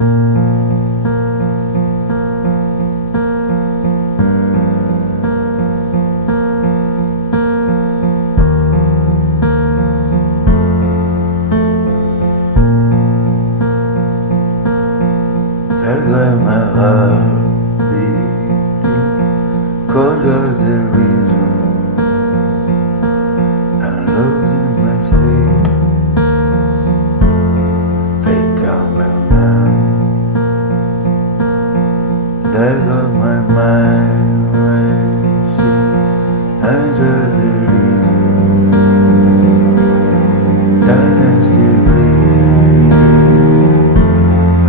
There goes my heart beating, 'cause of the reason I'm losing my sleep. Pick up my now. There goes my mind racing under the reason doesn't still bleed. I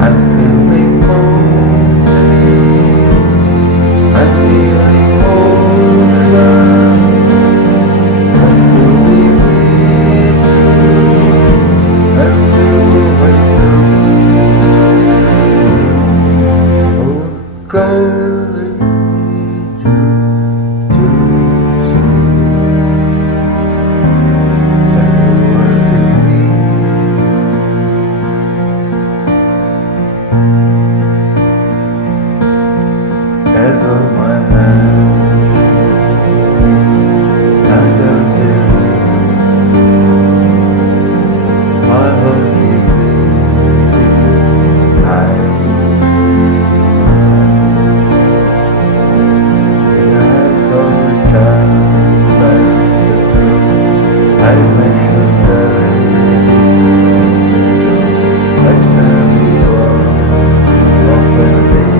I feel me moving, I feel emotion, have to be with you, have to wait through. Oh, God, I need you to see that you are the reason. There goes my hand, under the my heart keeps beating. I come return back to you. I mention that next time we walk off the day.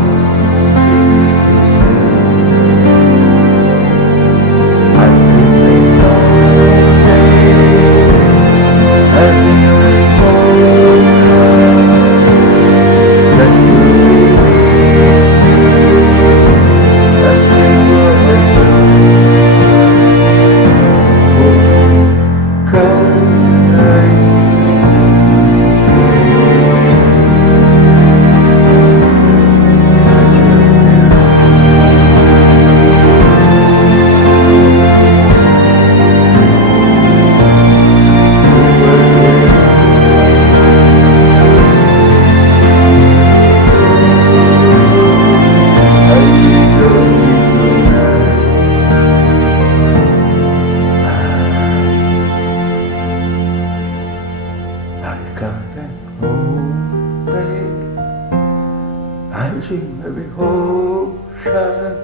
I dream every whole shot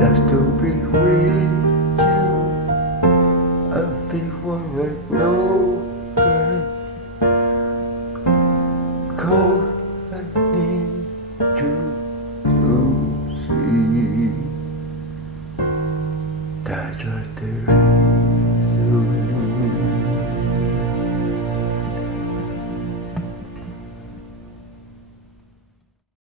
just to be with you. I feel one broken, 'cause I need you.